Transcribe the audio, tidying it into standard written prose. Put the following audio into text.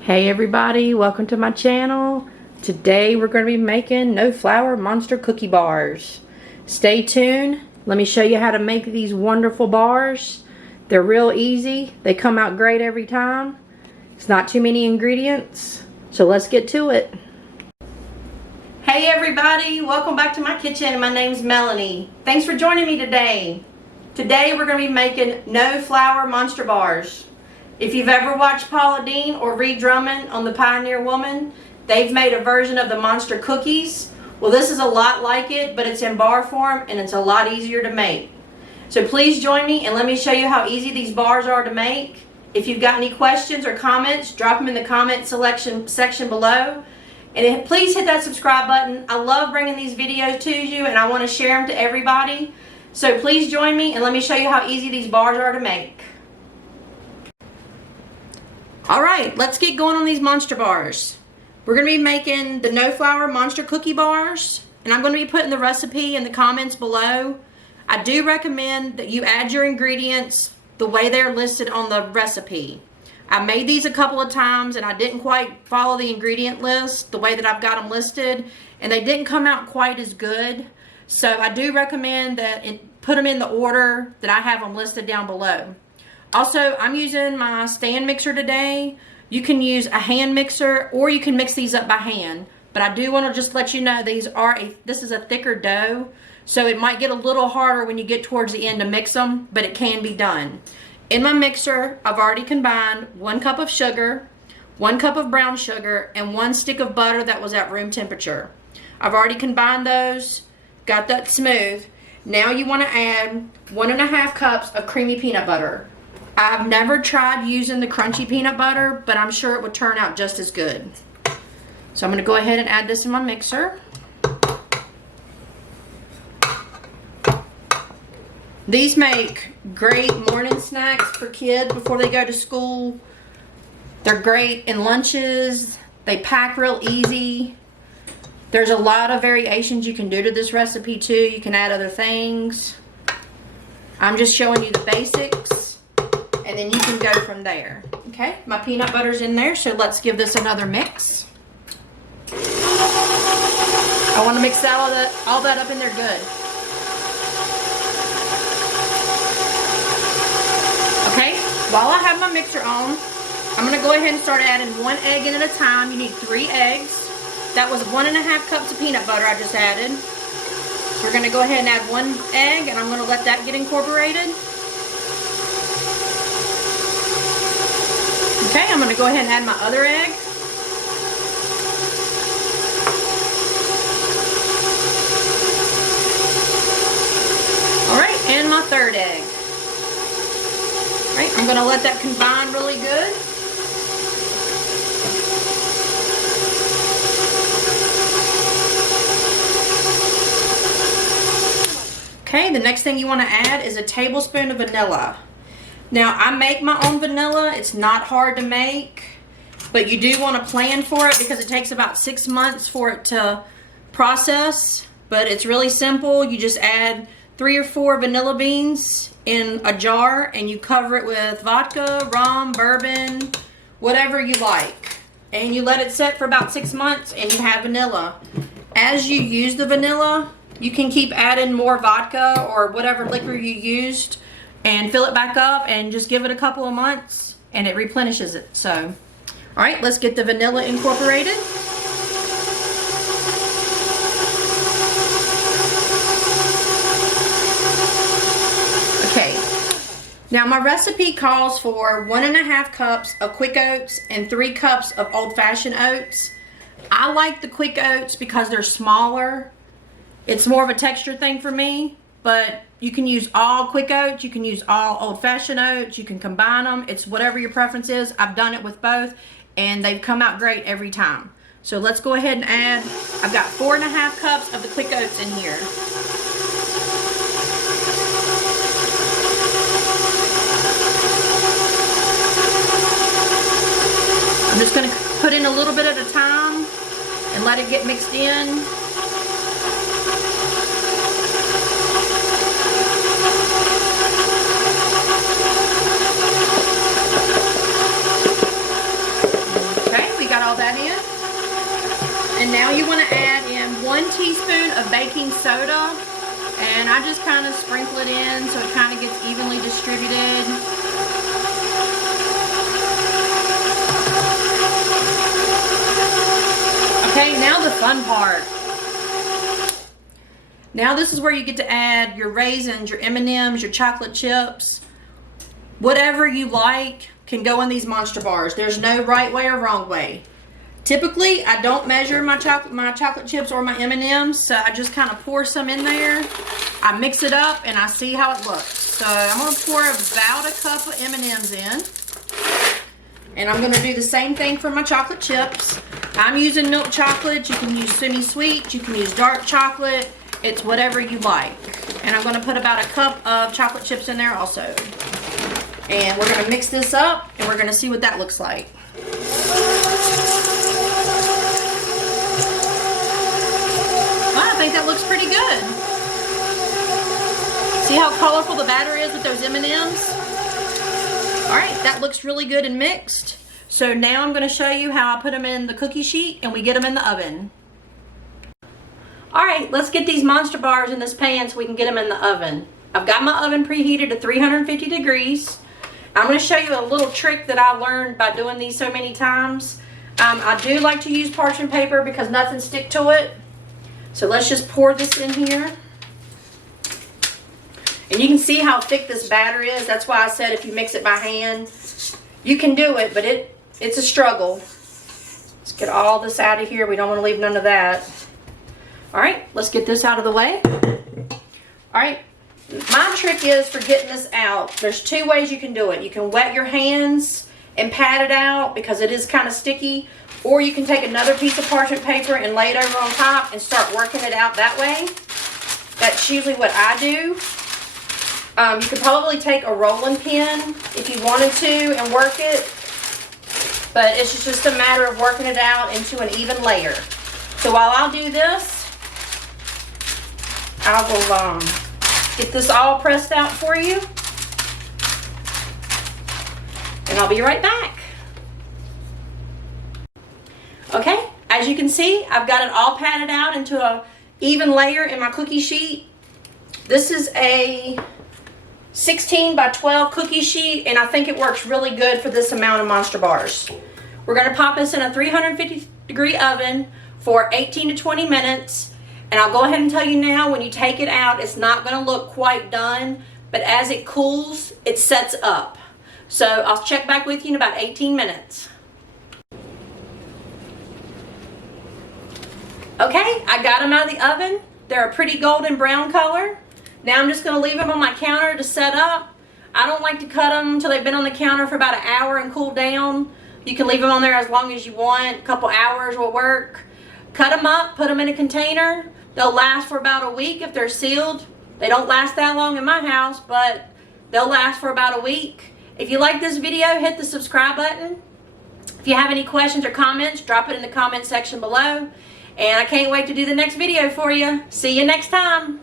Hey everybody, welcome to my channel. Today we're going to be making no flour monster cookie bars. Stay tuned. Let me show you how to make these wonderful bars. They're real easy. They come out great every time. It's not too many ingredients. So let's get to it. Hey everybody, welcome back to my kitchen. My name's Melanie. Thanks for joining me today. Today we're going to be making no flour monster bars. If you've ever watched Paula Deen or Ree Drummond on The Pioneer Woman, they've made a version of the monster cookies. Well, this is a lot like it, but it's in bar form and it's a lot easier to make. So please join me and let me show you how easy these bars are to make. If you've got any questions or comments, drop them in the comment section below. And please hit that subscribe button. I love bringing these videos to you and I want to share them to everybody. So please join me and let me show you how easy these bars are to make. Alright, let's get going on these monster bars. We're going to be making the no flour monster cookie bars, and I'm going to be putting the recipe in the comments below. I do recommend that you add your ingredients the way they're listed on the recipe. I made these a couple of times and I didn't quite follow the ingredient list the way that I've got them listed, and they didn't come out quite as good. So I do recommend that put them in the order that I have them listed down below. Also, I'm using my stand mixer today. You can use a hand mixer or you can mix these up by hand. But I do want to just let you know this is a thicker dough. So it might get a little harder when you get towards the end to mix them, but it can be done. In my mixer, I've already combined 1 cup of sugar, 1 cup of brown sugar, and 1 stick of butter that was at room temperature. I've already combined those, got that smooth. Now you want to add 1.5 cups of creamy peanut butter. I've never tried using the crunchy peanut butter, but I'm sure it would turn out just as good. So I'm going to go ahead and add this in my mixer. These make great morning snacks for kids before they go to school. They're great in lunches. They pack real easy. There's a lot of variations you can do to this recipe too. You can add other things. I'm just showing you the basics. And then you can go from there. Okay, my peanut butter's in there, so let's give this another mix. I want to mix all that up in there good. Okay, while I have my mixer on, I'm going to go ahead and start adding 1 egg in at a time. You need 3 eggs. That was 1.5 cups of peanut butter I just added. We're going to go ahead and add 1 egg, and I'm going to let that get incorporated. Okay, I'm going to go ahead and add my other egg. Alright, and my 3rd egg. Alright, I'm going to let that combine really good. Okay, the next thing you want to add is a tablespoon of vanilla. Now, I make my own vanilla. It's not hard to make, but you do want to plan for it because it takes about 6 months for it to process, but it's really simple. You just add 3 or 4 vanilla beans in a jar and you cover it with vodka, rum, bourbon, whatever you like. And you let it set for about 6 months and you have vanilla. As you use the vanilla, you can keep adding more vodka or whatever liquor you used and fill it back up and just give it a couple of months and it replenishes it. So, all right, let's get the vanilla incorporated. Okay, now my recipe calls for 1.5 cups of quick oats and 3 cups of old-fashioned oats. I like the quick oats because they're smaller. It's more of a texture thing for me, but you can use all quick oats, you can use all old-fashioned oats, you can combine them. It's whatever your preference is. I've done it with both and they've come out great every time. So let's go ahead and add, I've got 4.5 cups of the quick oats in here. I'm just going to put in a little bit at a time and let it get mixed in. you want to add in 1 teaspoon of baking soda, and I just kind of sprinkle it in so it kind of gets evenly distributed. Okay, now the fun part. Now this is where you get to add your raisins, your M&Ms, your chocolate chips. Whatever you like can go in these Monster bars. There's no right way or wrong way. Typically, I don't measure my chocolate chips or my M&Ms, so I just kind of pour some in there. I mix it up and I see how it looks. So I'm going to pour about a cup of M&Ms in. And I'm going to do the same thing for my chocolate chips. I'm using milk chocolate. You can use semi-sweet. You can use dark chocolate. It's whatever you like. And I'm going to put about a cup of chocolate chips in there also. And we're going to mix this up and we're going to see what that looks like. I think that looks pretty good. See how colorful the batter is with those M&Ms? All right, that looks really good and mixed. So now I'm going to show you how I put them in the cookie sheet and we get them in the oven. All right, let's get these Monster bars in this pan so we can get them in the oven. I've got my oven preheated to 350 degrees. I'm going to show you a little trick that I learned by doing these so many times. I do like to use parchment paper because nothing sticks to it. So let's just pour this in here. And you can see how thick this batter is. That's why I said if you mix it by hand, you can do it, but it's a struggle. Let's get all this out of here. We don't want to leave none of that. All right, let's get this out of the way. All right, my trick is for getting this out. There's 2 ways you can do it. You can wet your hands and pat it out because it is kind of sticky, or you can take another piece of parchment paper and lay it over on top and start working it out that way. That's usually what I do. You could probably take a rolling pin if you wanted to and work it, but it's just a matter of working it out into an even layer. So while I'll do this, I will get this all pressed out for you, and I'll be right back. Okay, as you can see, I've got it all patted out into an even layer in my cookie sheet. This is a 16 by 12 cookie sheet, and I think it works really good for this amount of Monster bars. We're going to pop this in a 350 degree oven for 18 to 20 minutes. And I'll go ahead and tell you now, when you take it out, it's not going to look quite done, but as it cools, it sets up. So I'll check back with you in about 18 minutes. Okay, I got them out of the oven. They're a pretty golden brown color. Now I'm just going to leave them on my counter to set up. I don't like to cut them until they've been on the counter for about an hour and cool down. You can leave them on there as long as you want. A couple hours will work. Cut them up, put them in a container. They'll last for about a week if they're sealed. They don't last that long in my house, but they'll last for about a week. If you like this video, hit the subscribe button. If you have any questions or comments, drop it in the comment section below. And I can't wait to do the next video for you. See you next time.